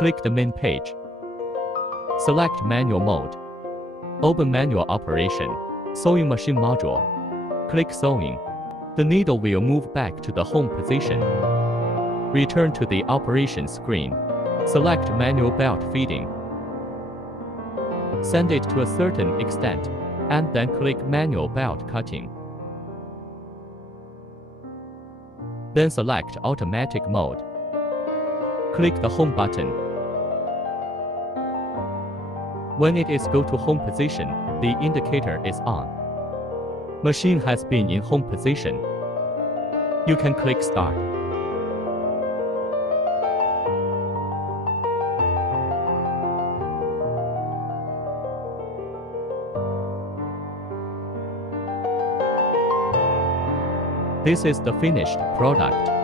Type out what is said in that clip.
Click the main page. Select Manual Mode. Open Manual Operation. Sewing Machine Module. Click Sewing. The needle will move back to the home position. Return to the operation screen. Select Manual Belt Feeding. Send it to a certain extent, and then click Manual Belt Cutting. Then select Automatic Mode. Click the Home button. When it is go to home position, the indicator is on. Machine has been in home position. You can click Start. This is the finished product.